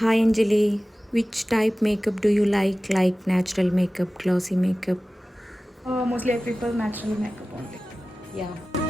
Hi Anjali, which type makeup do you like natural makeup, glossy makeup? Mostly I prefer natural makeup only. Yeah.